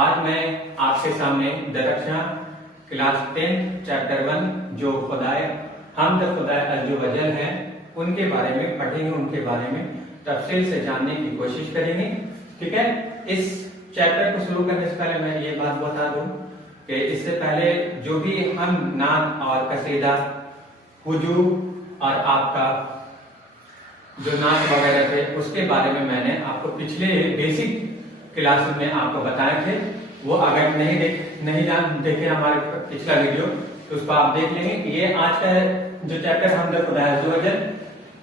آج میں آپ کے سامنے درخشاں کلاس 10 چیپٹر 1 جو خدائے حمد خدائے عز و جل ہیں ان کے بارے میں پڑھیں گے، ان کے بارے میں تفصیل سے جاننے کی کوشش کریں گے. ٹھیک ہے. اس چیپٹر کو شروع کرنے سے پہلے میں یہ بات بتا دوں کہ اس سے پہلے جو بھی ہم نعت اور قصیدہ ہجو اور آپ کا جو نعت وغیرہ تھے اس کے بارے میں نے آپ کو پچھلے بیسک کلاس میں آپ کو بتائے تھے. وہ اگر نہیں دیکھے ہمارے پچھلا ویڈیو تو اس کو آپ دیکھ لیں گے. یہ آج کا جو چیپٹر حمد خدائے عز و جل،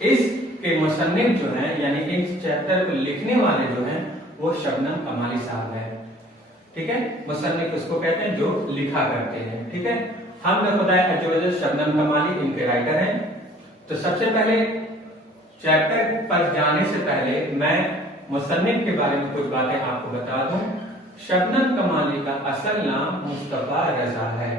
اس کے مصنف جو ہیں یعنی اس چیپٹر کو لکھنے والے جو ہیں وہ شبنم کمالی صاحب ہیں. ٹھیک ہے. مصنف اس کو کہتے ہیں جو لکھا کرتے ہیں. ٹھیک ہے. حمد خدائے عز و جل شبنم کمالی ان کے رائٹر ہیں. تو سب سے پہلے چیپٹر پر جانے سے پہلے میں مصنف کے بارے میں کچھ باتیں آپ کو بتا دوں. شبنم کمالی کا اصل نام مصطفیٰ رضا ہے.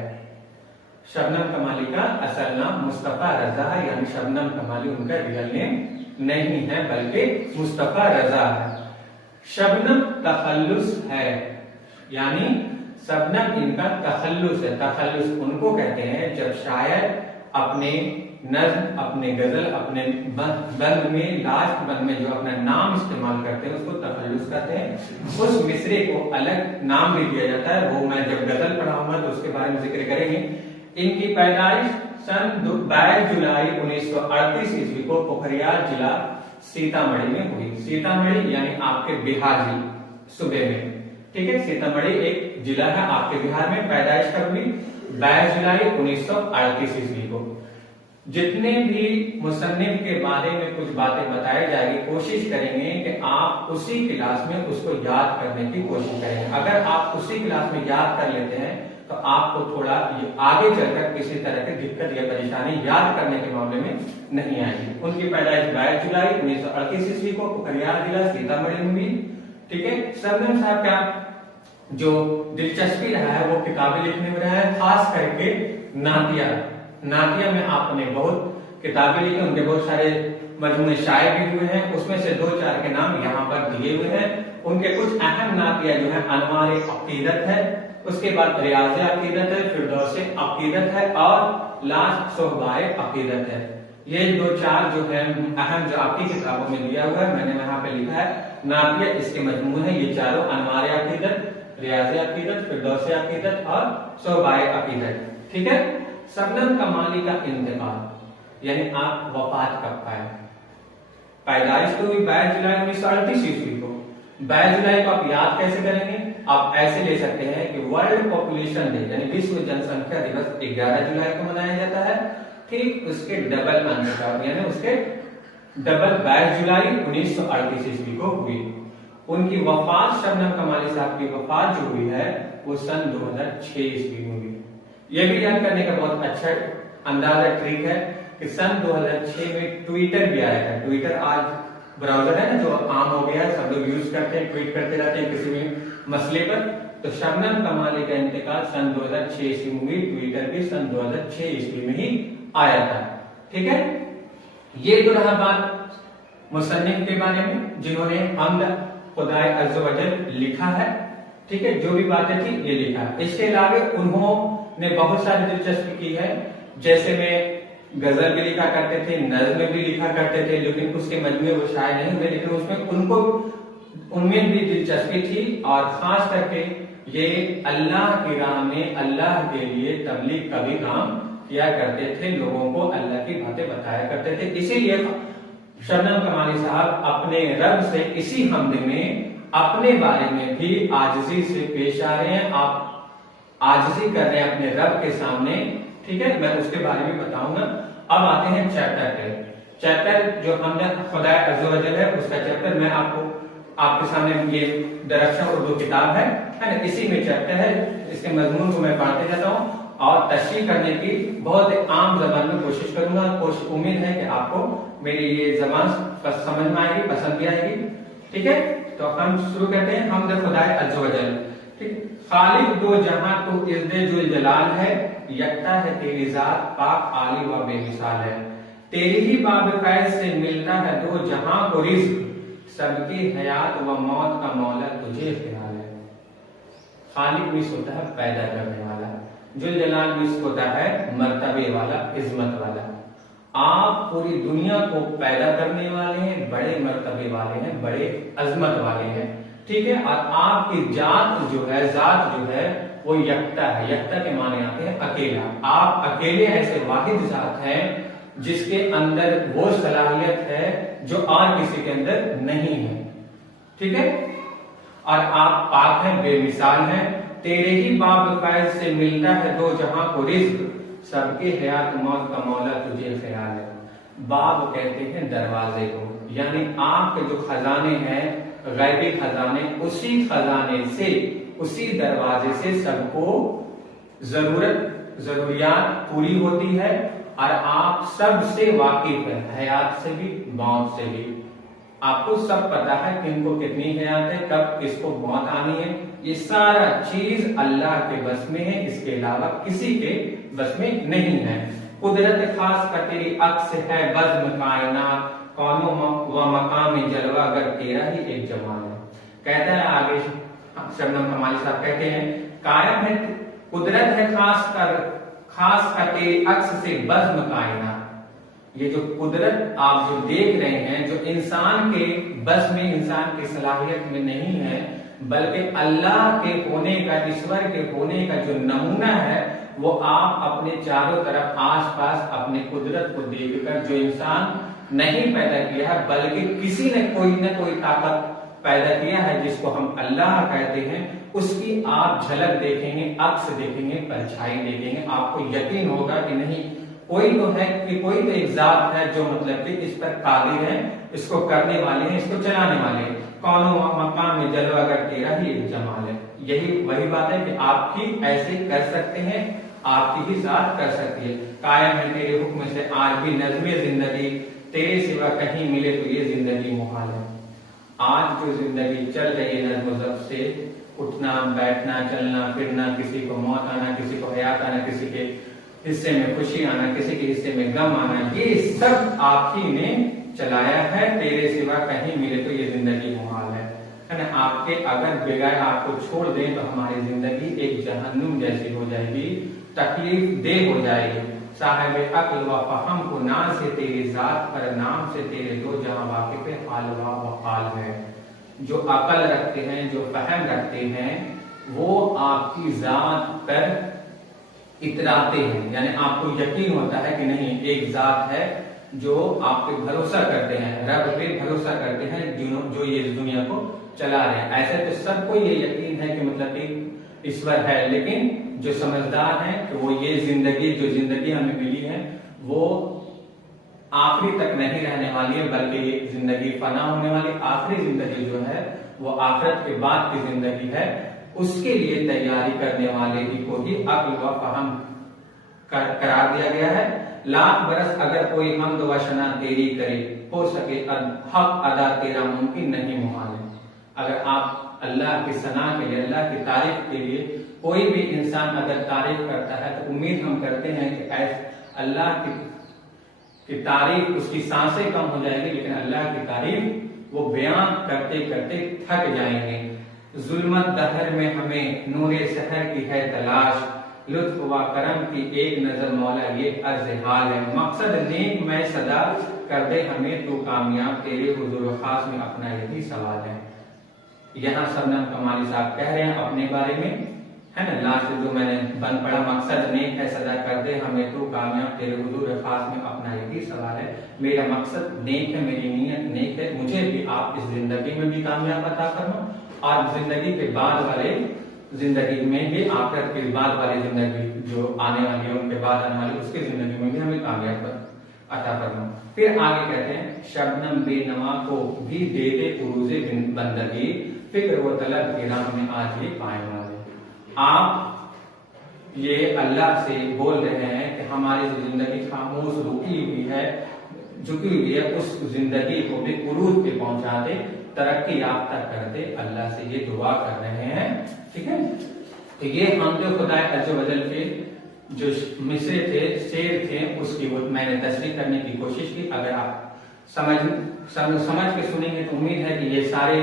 شبنم کمالی کا اصل نام مصطفیٰ رضا ہے، یعنی شبنم کمالی ان کا ریئل نیم نہیں ہے بلکہ مصطفیٰ رضا ہے. شبنم تخلص ہے، یعنی شبنم ان کا تخلص ہے. تخلص ان کو کہتے ہیں جب شاعر اپنے نظم، اپنے غزل، اپنے بند میں لاسٹ بند میں جو اپنا نام استعمال کرتے ہیں اس کو تخلص کہتے ہیں. اس مصرے کو الگ نام بھی دیا جاتا ہے، وہ میں جب غزل پڑھاؤں گا تو اس کے بارے میں ذکر کریں گے. ان کی پیدائش سن 22 جولائی 1938 عیسوی کو پوکھریال ضلع سیتامڑھی میں ہوئی. سیتامڑھی یعنی آپ کے بہار صوبے میں. ٹھیک ہے. سیتامڑھی ایک ضلع ہے آپ کے بہار میں. پیدائش کب ہوئی؟ 22 جولائی 1938 عیسوی کو. جتنے بھی مصنف کے بارے میں کچھ باتیں بتائی جائے گی کوشش کریں گے کہ آپ اسی کلاس میں اس کو یاد کرنے کی کوشش کریں گے. اگر آپ اسی کلاس میں یاد کر لیتے ہیں تو آپ کو تھوڑا آگے چل کر کسی طرح کی دقت یا پریشانی یاد کرنے کے معاملے میں نہیں آئے گی. ان کی پیدائش 22 جولائی 1938 عیسوی کو پوکھریال ضلع سیتامڑھی میں ہوئی. ٹھیک ہے. شبنم صاحب کا جو دلچسپی رہا ہے وہ کتابیں لکھنے میں رہا ہے، خاص کر کے نعتیہ میں آپ نے بہت کتابیں لکھی. ان کے بہت سارے مجموعے شائع بھی ہوئے ہیں، اس میں سے 2-4 کے نام یہاں پر دیے ہوئے ہیں. ان کے کچھ اہم نعتیہ جو ہے انوار عقیدت ہے، اس کے بعد ریاض عقیدت ہے، فردوس عقیدت ہے اور لاسٹ صحبائے عقیدت ہے. یہ 2-4 جو ہے اہم جو آپ کی کتابوں میں دیا ہوا ہے میں نے یہاں پہ لکھا ہے. نعتیہ اس کے مجموعے ہیں یہ چاروں: انوار عقیدت، ریاض عقیدت، فردوس عقیدت اور صحبائے عقیدت. ٹھیک ہے. شبنم کمالی کا انتقال یعنی آپ وفات کب پائے؟ پیدائش تو ہوئی 22 جولائی 1938 عیسوی کو. 22 جولائی کو آپ یاد کیسے کریں گے؟ آپ ایسے لے سکتے ہیں کہ ورلڈ پاپولیشن ڈے یعنی وشو جن سنکھیا دیوس 11 جولائی کو منایا جاتا ہے. ٹھیک اس کے ڈبل انتقال یعنی اس کے ڈبل 22 جولائی 1938 عیسوی کو ہوئی. ان کی وفات شبنم کمالی صاحب کی وفات جو ہوئی ہے وہ سن 2006 عیسوی میں ہوئی. یہ بھی یاد کرنے کا بہت اچھا اندازہ ٹرک ہے کہ سن 2006 میں ٹویٹر بھی آیا تھا. ٹویٹر آج براؤزر ہے نا جو عام ہو گیا، سب لوگ یوز کرتے ہیں، ٹویٹ کرتے رہتے ہیں کسی بھی مسئلے پر. تو شبنم کمالی کا انتقال سن 2006 عیسوی میں ہوئی. ٹویٹر بھی سن 2006 عیسوی میں ہی آیا تھا. ٹھیک ہے. یہ تو رہا بات مصنف کے بارے میں جنہوں نے حمد خدائے عز و جل لکھا ہے. ٹھیک ہے. جو بھی باتیں تھی یہ لکھا. اس کے علاوہ انہوں نے بہت ساری دلچسپی کی ہے. جیسے میں غزل بھی لکھا کرتے تھے، نظم بھی لکھا کرتے تھے، لیکن اس کے مجموعے وہ شائع نہیں ہوئے. لیکن اس میں ان میں بھی دلچسپی تھی اور خاص کر کے یہ اللہ کی راہ میں اللہ کے لیے تبلیغ کا بھی کام کیا کرتے تھے، لوگوں کو اللہ کی باتیں بتایا کرتے تھے. اسی لیے شبنم کمالی صاحب اپنے رب سے اسی حمد میں اپنے بارے میں بھی عاجزی سے پیش آ رہے ہیں. آپ عاجزی کر رہے ہیں اپنے رب کے سامنے. ٹھیک ہے. میں اس کے بارے میں بتاؤں گا. اب آتے ہیں چیپٹر پہ. چیپٹر جو حمد خدائے عز و جل ہے اس کا چیپٹر میں آپ کے سامنے یہ درخشاں اردو کتاب ہے نا، اسی میں چیپٹر ہے. اس کے مضمون کو میں پڑھتے جاتا ہوں اور تشریح کرنے کی بہت عام زبان میں کوشش کروں گا. امید ہے کہ آپ کو میری یہ زبان سمجھ میں آئے گی، پسند بھی آئے گی. ٹھیک ہے. تو ہم شروع کرتے ہیں. حمد خدائے عز و جل. خالق دو جہاں تو عزت ذوال جلال ہے، یکتا ہے تیری ذات پاک عالی و بے مثال ہے. تیری ہی باب فیض سے ملتا ہے دو جہاں کو رزق، سب کی حیات و موت کا مولا تجھے خیال ہے. خالق مینس ہوتا ہے پیدا کرنے والا، ذل جلال مینس ہوتا ہے مرتبے والا، عظمت والا۔ آپ پوری دنیا کو پیدا کرنے والے ہیں، بڑے مرتبے والے ہیں، بڑے عظمت والے ہیں، ٹھیک ہے۔ اور آپ کی ذات جو ہے وہ یکتا ہے، یکتا کے معنی آتے ہیں اکیلا۔ آپ اکیلے ایسے واحد ذات ہیں جس کے اندر وہ صلاحیت ہے جو اور کسی کے اندر نہیں ہے، ٹھیک ہے۔ اور آپ پاک ہیں، بے مثال ہیں، تیرے ہی باب فیض سے ملتا ہے دو جہاں کو رزق، سب کے حیات موت کا مولا تجھے خیال ہے۔ باب کہتے ہیں دروازے کو، یعنی آپ کے جو خزانے ہیں غیبی خزانے، اسی خزانے سے، اسی دروازے سے سب کو ضروریات پوری ہوتی ہے، اور آپ سب سے واقف ہیں، حیات سے بھی موت سے بھی۔ آپ کو سب پتا ہے کن کو کتنی حیات ہے، کب کس کو موت آنی ہے، یہ سارا چیز اللہ کے بس میں ہے، اس کے علاوہ کسی کے بس میں نہیں ہے۔ قدرت خاص کا تیری عکس ہے بزم کائنات، کون و مقام جلوہ اگر تیرا ہی ایک جمال ہے۔ کہتا ہے آگے شبنم کمالی صاحب کہتے ہیں، قائم ہے قدرت ہے خاص کا تیری عکس سے بزم کائنات۔ یہ جو قدرت آپ جو دیکھ رہے ہیں، جو انسان کے بس میں، انسان کی صلاحیت میں نہیں ہے، بلکہ اللہ کے ہونے کا، ایشور کے ہونے کا جو نمونہ ہے، وہ آپ اپنے چاروں طرف آس پاس اپنے قدرت کو دیکھ کر، جو انسان نہیں پیدا کیا ہے بلکہ کسی نے کوئی نہ کوئی طاقت پیدا کیا ہے جس کو ہم اللہ کہتے ہیں، اس کی آپ جھلک دیکھیں گے، عکس دیکھیں گے، پرچھائی دیکھیں گے، آپ کو یقین ہوگا کہ نہیں کوئی تو ہے، کہ کوئی تو ایک ذات ہے جو مطلب کہ اس پر قادر ہے، اس کو کرنے والے ہیں، اس کو چلانے والے ہیں۔ کون مقام میں جلوہ اگر تیرا ہی ایک جمال ہے۔ یہی وہی بات ہے کہ آپ ہی ایسے کر سکتے ہیں، آپ کی ہی ذات کر سکتی ہے۔ قائم ہے تیرے حکم سے آج بھی نظم زندگی، تیرے سوا کہیں ملے تو یہ زندگی محال ہے۔ آج جو زندگی چل رہی ہے نظم و ضبط سے، اٹھنا بیٹھنا چلنا پھرنا، کسی کو موت آنا، کسی کو حیات آنا، کسی کے حصے میں خوشی آنا، کسی کے حصے میں غم آنا، یہ سب آپ ہی نے چلایا ہے، تیرے سوا کہیں ملے تو یہ زندگی محال ہے۔ آپ کے اگر بغیر آپ کو چھوڑ دیں تو ہماری زندگی ایک جہنم جیسی ہو جائے گی، تکلیف دہ ہو جائے گی۔ صاحب عقل و فہم کو نام سے تیری ذات پر، نام سے تیرے دو جہاں واقف حال و وقال ہے۔ جو عقل رکھتے ہیں، جو فہم رکھتے ہیں، وہ آپ کی ذات پر اتراتے ہیں، یعنی آپ کو یقین ہوتا ہے کہ نہیں ایک ذات ہے جو آپ پہ بھروسہ کرتے ہیں، رب پہ بھروسہ کرتے ہیں، جو یہ اس دنیا کو چلا رہے ہیں۔ ایسے تو سب کو یہ یقین ہے کہ مطلب کہ ایشور ہے، لیکن جو سمجھدار ہیں کہ وہ یہ زندگی، جو زندگی ہمیں ملی ہے، وہ آخری تک نہیں رہنے والی ہے، بلکہ یہ زندگی فنا ہونے والی۔ آخری زندگی جو ہے وہ آخرت کے بعد کی زندگی ہے، اس کے لیے تیاری کرنے والے ہی کو ہی عقل و فہم قرار دیا گیا ہے۔ لاکھ برس اگر کوئی حمد و ثنا تیری کرے، ہو سکے حق ادا تیرا ممکن نہیں محال ہے۔ اگر آپ اللہ کی ثنا کے لیے، اللہ کی تعریف کے لیے کوئی بھی انسان اگر تعریف کرتا ہے تو امید ہم کرتے ہیں کہ اللہ کی تعریف، اس کی سانسیں کم ہو جائے گی، لیکن اللہ کی تعریف وہ بیان کرتے کرتے تھک جائیں گے۔ ظلمت دہر میں ہمیں نور سحر کی ہے تلاش، لطف و کرم کی ایک نظر مولا یہ عرض حال ہے۔ مقصد نیک میں صدا کر دے ہمیں تو کامیاب، تیرے حضور خاص میں اپنا یہی سوال ہے۔ یہاں شبنم کمالی صاحب کہہ رہے ہیں اپنے بارے میں، ہے نا، لاسٹ جو میں نے بند پڑھا، مقصد نیک ہے صدا کر دے ہمیں تو کامیاب، تیرے حضور خاص میں اپنا یہی سوال ہے۔ میرا مقصد نیک ہے، میری نیت نیک ہے، مجھے بھی آپ اس زندگی میں بھی کامیاب عطا کرنا، اور زندگی کے بعد والے زندگی میں بھی، آخرت کے بعد والی زندگی جو آنے والی ہے، ان کے بعد آنے والی اس کی زندگی میں بھی ہمیں کامیاب عطا کرنا۔ پھر آگے کہتے ہیں، شبنم بے نوا کو بھی دے دے عروج بندگی، فکر و طلب کی راہ میں آج یہ قائم والے۔ آپ یہ اللہ سے بول رہے ہیں کہ ہماری جو زندگی خاموش رکی ہوئی ہے، جھکی ہوئی ہے، اس زندگی کو بھی عروج پہ پہنچا دے، ترقی یافتہ کر دے، اللہ سے یہ دعا کر رہے ہیں، ٹھیک ہے۔ تو یہ حمد خدا عز و جل کے جو مصرے تھے، شعر تھے، اس کی میں نے تشریح کرنے کی کوشش کی۔ اگر آپ سمجھ کے سنیں گے تو امید ہے کہ یہ سارے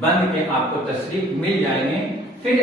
بند کے آپ کو تشریح مل جائیں گے۔ پھر